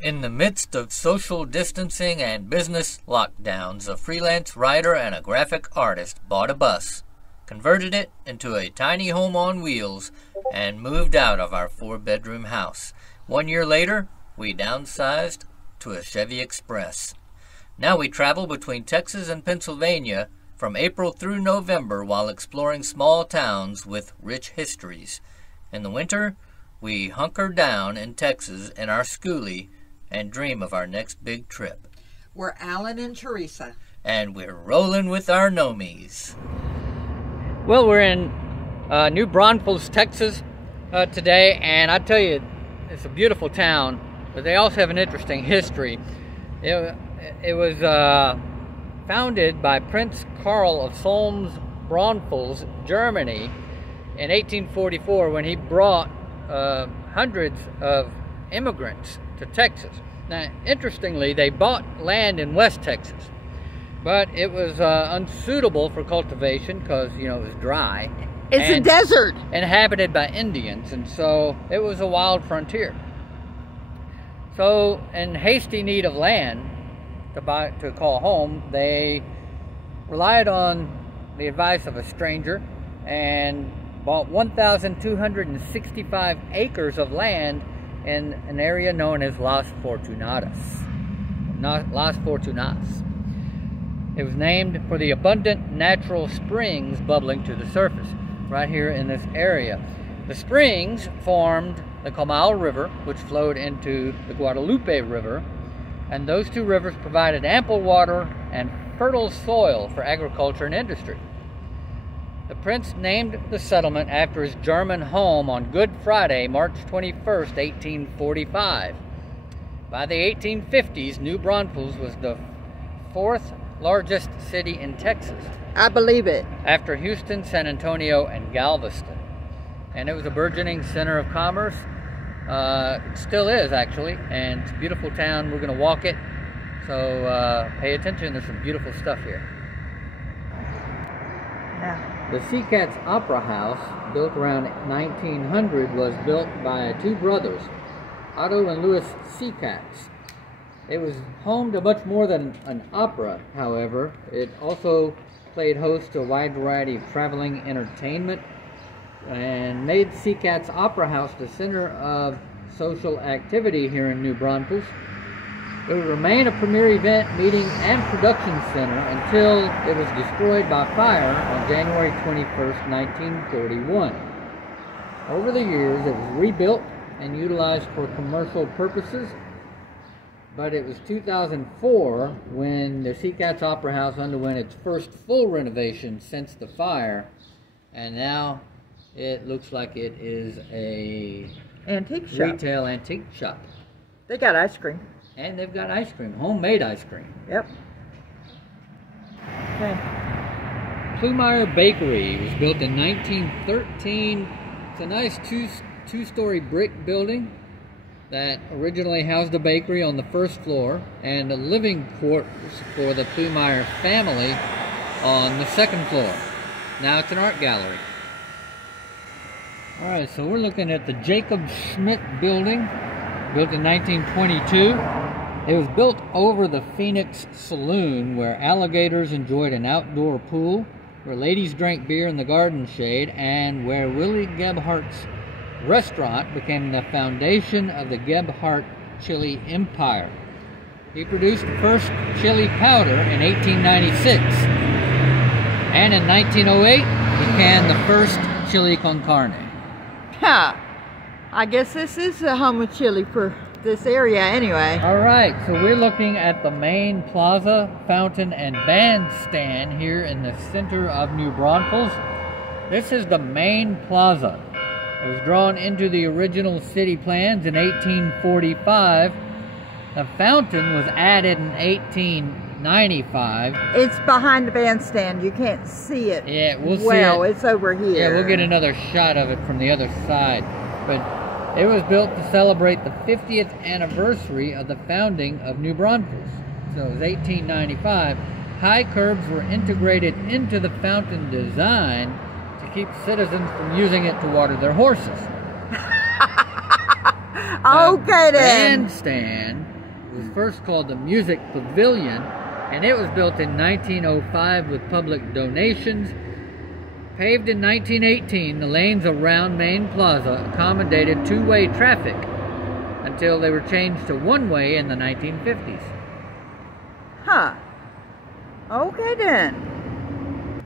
In the midst of social distancing and business lockdowns, a freelance writer and a graphic artist bought a bus, converted it into a tiny home on wheels, and moved out of our 4-bedroom house. 1 year later, we downsized to a Chevy Express. Now we travel between Texas and Pennsylvania from April through November while exploring small towns with rich histories. In the winter, we hunker down in Texas in our schoolie and dream of our next big trip. We're Alan and Teresa. And we're rolling with our nomies. Well, we're in New Braunsfels, Texas today, and I tell you, it's a beautiful town, but they also have an interesting history. It was founded by Prince Carl of Solms-Braunfels, Germany, in 1844 when he brought hundreds of immigrants to Texas. Now, interestingly, they bought land in West Texas, but it was unsuitable for cultivation because, you know, it was dry. It's a desert. Inhabited by Indians, and so it was a wild frontier. So, in hasty need of land to call home, they relied on the advice of a stranger and bought 1,265 acres of land in an area known as Las Fontanas. It was named for the abundant natural springs bubbling to the surface right here in this area. The springs formed the Comal River, which flowed into the Guadalupe River, and those two rivers provided ample water and fertile soil for agriculture and industry. The prince named the settlement after his German home on Good Friday, March 21st, 1845. By the 1850s, New Braunfels was the 4th largest city in Texas. I believe it. After Houston, San Antonio, and Galveston. And it was a burgeoning center of commerce. It still is, actually, and it's a beautiful town. We're going to walk it, so pay attention. There's some beautiful stuff here. Yeah. The Sea Cats Opera House, built around 1900, was built by two brothers, Otto and Louis Sea Cats. It was home to much more than an opera, however. It also played host to a wide variety of traveling entertainment and made Sea Cats Opera House the center of social activity here in New Braunfels. It would remain a premier event, meeting, and production center until it was destroyed by fire on January 21st, 1941. Over the years, it was rebuilt and utilized for commercial purposes, but it was 2004 when the Sea Cats Opera House underwent its first full renovation since the fire, and now it looks like it is a retail antique shop. They got ice cream. And they've got ice cream, homemade ice cream. Yep. Okay. Plumire Bakery was built in 1913. It's a nice two-story brick building that originally housed a bakery on the first floor and the living quarters for the Plumire family on the second floor. Now it's an art gallery. All right, so we're looking at the Jacob Schmidt building, built in 1922. It was built over the Phoenix Saloon, where alligators enjoyed an outdoor pool, where ladies drank beer in the garden shade, and where Willie Gebhardt's restaurant became the foundation of the Gebhardt chili empire. He produced the first chili powder in 1896, and in 1908 he canned the first chili con carne. Ha! I guess this is the home of chili for this area anyway. All right, so we're looking at the main plaza, fountain, and bandstand here in the center of New Braunfels. This is the main plaza. It was drawn into the original city plans in 1845. The fountain was added in 1895. It's behind the bandstand. You can't see it. Yeah, we'll see well, it. It's over here. Yeah, we'll get another shot of it from the other side. But it was built to celebrate the 50th anniversary of the founding of New Braunfels. So it was 1895. High curbs were integrated into the fountain design to keep citizens from using it to water their horses. Okay then. Bandstand was first called the Music Pavilion, and it was built in 1905 with public donations. Paved in 1918, the lanes around Main Plaza accommodated two-way traffic until they were changed to one-way in the 1950s. Huh. Okay then.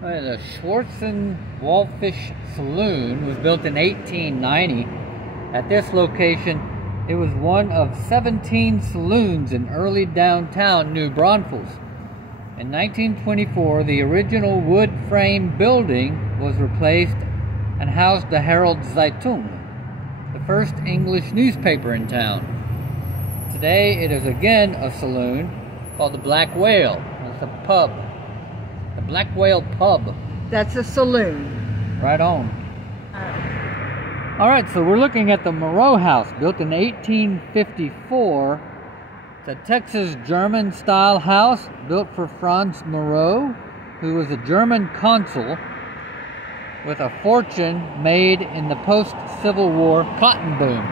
The Schwarzen Wallfish Saloon was built in 1890. At this location, it was one of 17 saloons in early downtown New Braunfels. In 1924, the original wood frame building was replaced and housed the Herald Zeitung, the first English newspaper in town. Today, it is again a saloon called the Black Whale. It's a pub. The Black Whale Pub. That's a saloon. Right on. Alright, so we're looking at the Moreau House, built in 1854. It's a Texas German-style house built for Franz Moreau, who was a German consul with a fortune made in the post-Civil War cotton boom.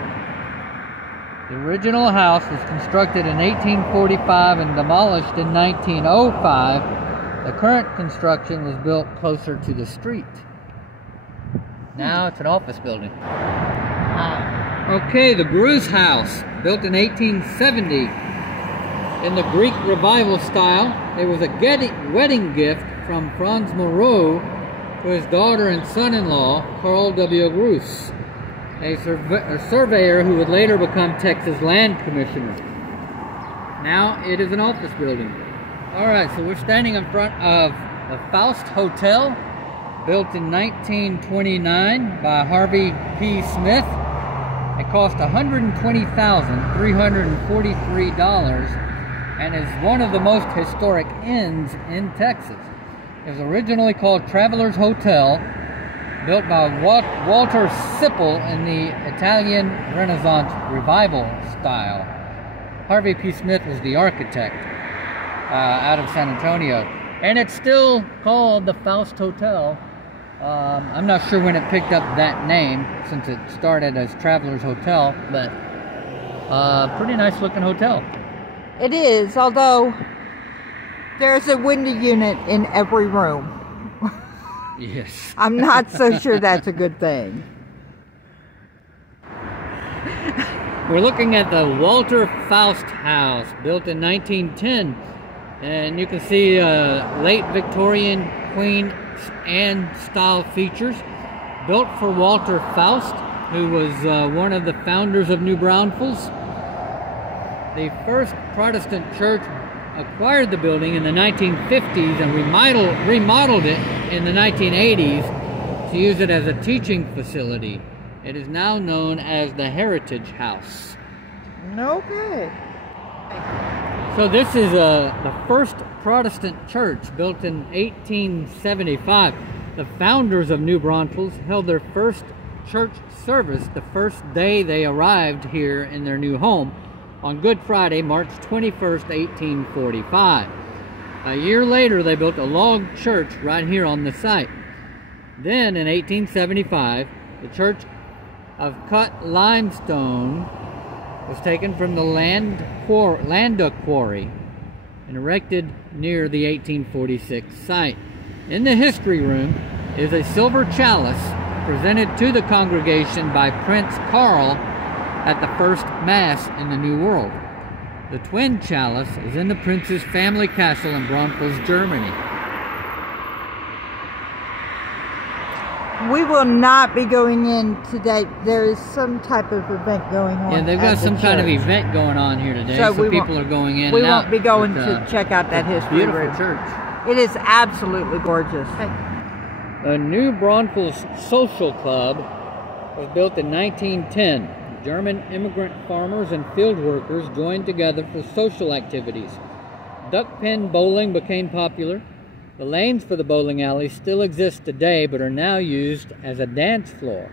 The original house was constructed in 1845 and demolished in 1905. The current construction was built closer to the street. Now it's an office building. Okay, the Bruce House, built in 1870 in the Greek Revival style. It was a wedding gift from Franz Moreau to his daughter and son-in-law, Carl W. Bruce, a surveyor who would later become Texas Land Commissioner. Now it is an office building. Alright, so we're standing in front of the Faust Hotel, built in 1929 by Harvey P. Smith. It cost $120,343 and is one of the most historic inns in Texas. It was originally called Travelers Hotel, built by Walter Sipple in the Italian Renaissance Revival style. Harvey P. Smith was the architect out of San Antonio. And it's still called the Faust Hotel. I'm not sure when it picked up that name, since it started as Travelers Hotel, but pretty nice looking hotel. It is, although there's a window unit in every room. Yes. I'm not so sure that's a good thing. We're looking at the Walter Faust House, built in 1910. And you can see late Victorian Queen Anne style features. Built for Walter Faust, who was one of the founders of New Braunfels. The first Protestant church acquired the building in the 1950s and remodeled it in the 1980s to use it as a teaching facility. It is now known as the Heritage House. Okay. So this is the first Protestant church, built in 1875. The founders of New Braunfels held their first church service the first day they arrived here in their new home on Good Friday, March 21st, 1845. A year later, they built a log church right here on the site. Then, in 1875, the church of cut limestone was taken from the Landa Quarry and erected near the 1846 site. In the history room is a silver chalice presented to the congregation by Prince Carl at the first Mass in the New World. The twin chalice is in the Prince's family castle in Braunsfels, Germany. We will not be going in today. There is some type of event going on. Yeah, they've got some kind of event going on here today, so people are going in. We and won't out, be going to check out that history beautiful room. Church. It is absolutely gorgeous. The New Braunfels Social Club was built in 1910. German immigrant farmers and field workers joined together for social activities. Duck pin bowling became popular. The lanes for the bowling alley still exist today, but are now used as a dance floor.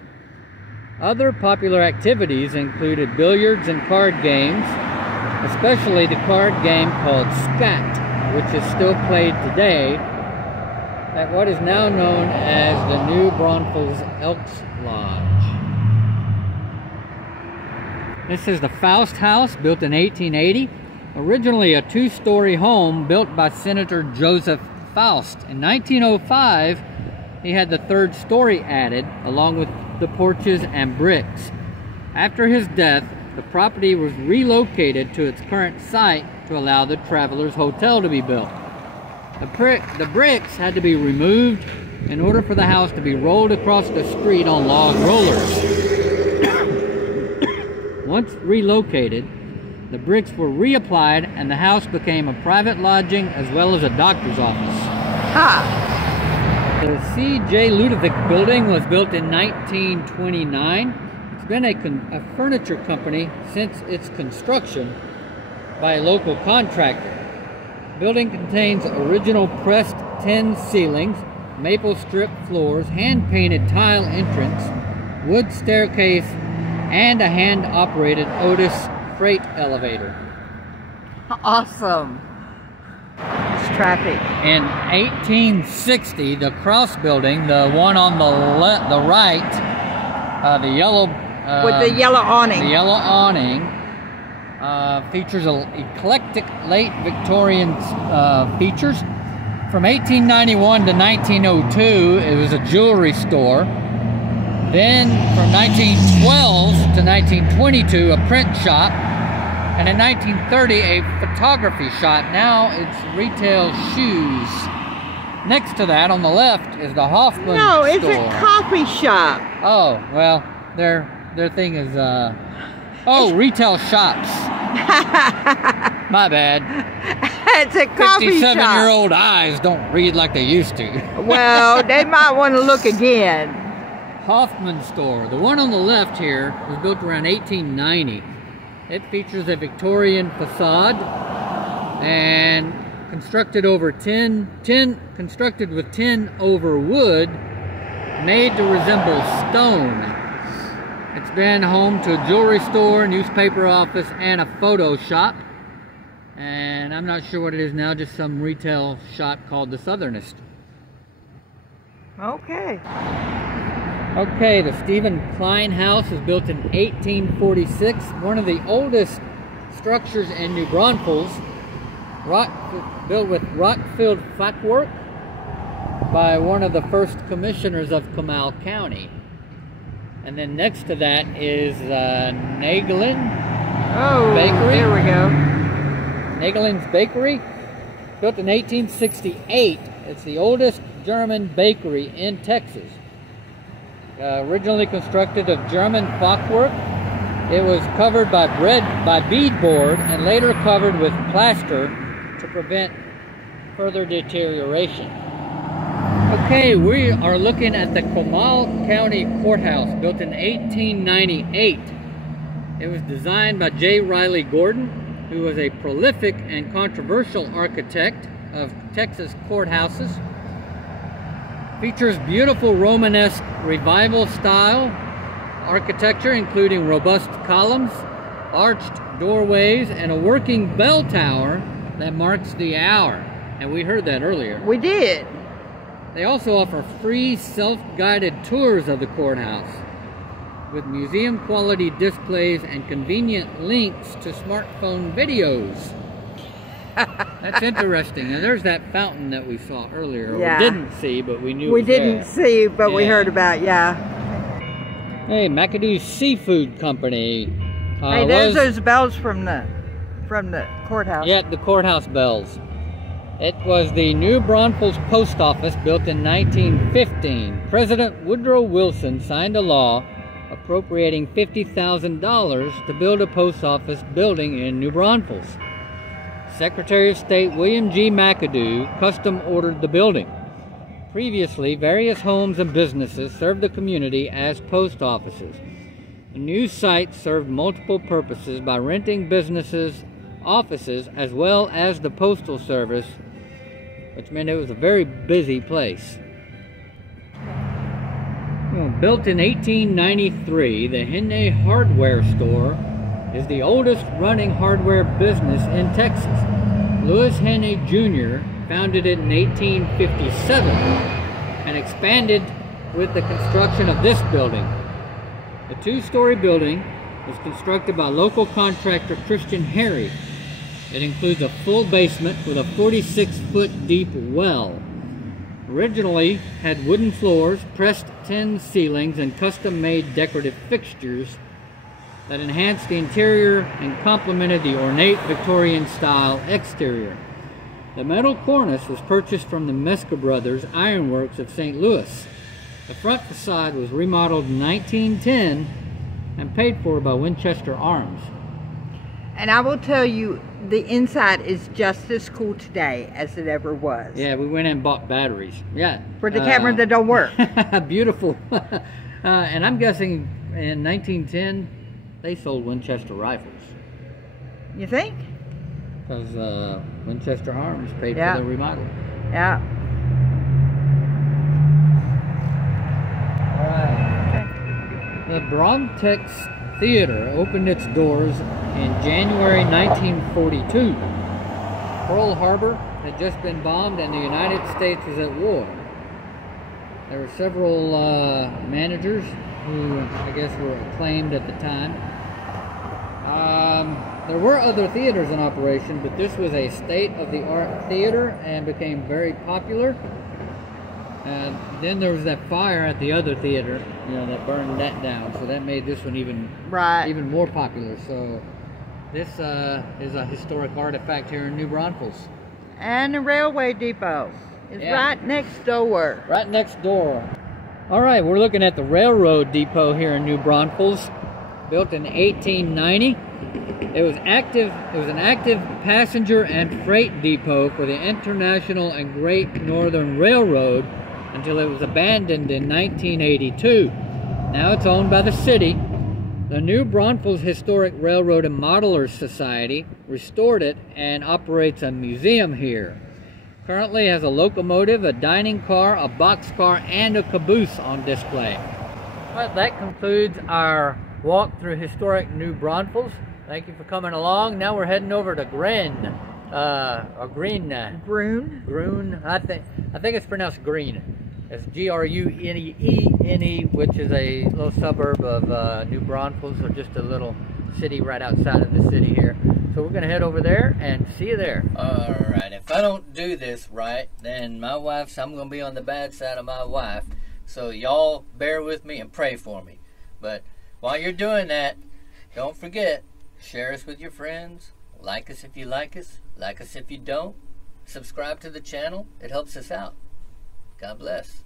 Other popular activities included billiards and card games, especially the card game called Skat, which is still played today at what is now known as the New Braunfels Elks Lodge. This is the Faust House, built in 1880. Originally a two-story home built by Senator Joseph Faust. In 1905, he had the third story added, along with the porches and bricks. After his death, the property was relocated to its current site to allow the Travelers Hotel to be built. The bricks had to be removed in order for the house to be rolled across the street on log rollers. Once relocated, the bricks were reapplied and the house became a private lodging as well as a doctor's office. The C.J. Ludovic building was built in 1929. It's been a furniture company since its construction by a local contractor. The building contains original pressed tin ceilings, maple strip floors, hand-painted tile entrance, wood staircase, and a hand-operated Otis freight elevator. Awesome. It's traffic. In 1860, the Cross building, the one on the right, the yellow with the yellow awning. The yellow awning features eclectic late Victorian features. From 1891 to 1902, it was a jewelry store. Then from 1912 to 1922, a print shop. And in 1930, a photography shop. Now it's retail shoes. Next to that, on the left, is the Hoffman store. No, it's a coffee shop. Oh, well, their thing is, retail shops. My bad. It's a coffee shop. 57-year-old eyes don't read like they used to. Well, they might want to look again. Hoffman store. The one on the left here was built around 1890. It features a Victorian facade and constructed with tin over wood, made to resemble stone. It's been home to a jewelry store, newspaper office, and a photo shop. And I'm not sure what it is now, just some retail shop called the Southernist. Okay. Okay, the Stephen Klein House was built in 1846, one of the oldest structures in New Braunfels, built with rock-filled flatwork by one of the first commissioners of Comal County. And then next to that is Nagelin Bakery. There we go. Nagelin's Bakery, built in 1868. It's the oldest German bakery in Texas. Originally constructed of German clockwork, it was covered by beadboard and later covered with plaster to prevent further deterioration. Okay, we are looking at the Comal County Courthouse, built in 1898. It was designed by J. Riley Gordon, who was a prolific and controversial architect of Texas courthouses. Features beautiful Romanesque revival style architecture, including robust columns, arched doorways, and a working bell tower that marks the hour. And we heard that earlier. We did. They also offer free self-guided tours of the courthouse with museum quality displays and convenient links to smartphone videos. That's interesting. And there's that fountain that we saw earlier. Yeah. We didn't see, but we knew we it was didn't there. see, but we heard about, yeah. Hey, McAdoo's Seafood Company. Hey, there's those bells from the courthouse. Yeah, the courthouse bells. It was the New Braunfels Post Office, built in 1915. President Woodrow Wilson signed a law appropriating $50,000 to build a post office building in New Braunfels. Secretary of State William G. McAdoo custom ordered the building. Previously, various homes and businesses served the community as post offices. The new site served multiple purposes by renting businesses, offices, as well as the postal service, which meant it was a very busy place. Built in 1893, the Henne Hardware Store is the oldest running hardware business in Texas. Lewis Henne Jr. founded it in 1857 and expanded with the construction of this building. The two-story building was constructed by local contractor Christian Harry. It includes a full basement with a 46-foot deep well. Originally had wooden floors, pressed tin ceilings, and custom-made decorative fixtures that enhanced the interior and complemented the ornate Victorian-style exterior. The metal cornice was purchased from the Mesca Brothers Ironworks of St. Louis. The front facade was remodeled in 1910 and paid for by Winchester Arms. And I will tell you, the inside is just as cool today as it ever was. Yeah, we went in and bought batteries. Yeah. For the camera that don't work. Beautiful. And I'm guessing in 1910, they sold Winchester rifles. You think? Because Winchester Arms paid for the remodel. Yeah. All right. The Braunsfels Theater opened its doors in January 1942. Pearl Harbor had just been bombed and the United States was at war. There were several managers who I guess were acclaimed at the time. There were other theaters in operation, but this was a state-of-the-art theater and became very popular. And then there was that fire at the other theater, you know, that burned that down. So that made this one even more popular. So this is a historic artifact here in New Braunfels. And the railway depot is right next door. Right next door. All right, we're looking at the railroad depot here in New Braunfels, built in 1890. It was an active passenger and freight depot for the International and Great Northern Railroad until it was abandoned in 1982. Now it's owned by the city. The New Braunfels Historic Railroad and Modelers Society restored it and operates a museum here. Currently has a locomotive, a dining car, a boxcar, and a caboose on display. Well, that concludes our walk through historic New Braunfels. Thank you for coming along. Now we're heading over to Green. I think it's pronounced Green. It's G-R-U-N-E-N-E, which is a little suburb of New Braunfels, or just a little city right outside of the city here. So we're going to head over there and see you there. Alright, if I don't do this right, then I'm going to be on the bad side of my wife. So y'all bear with me and pray for me. But while you're doing that, don't forget, share us with your friends, like us if you like us if you don't, subscribe to the channel. It helps us out. God bless.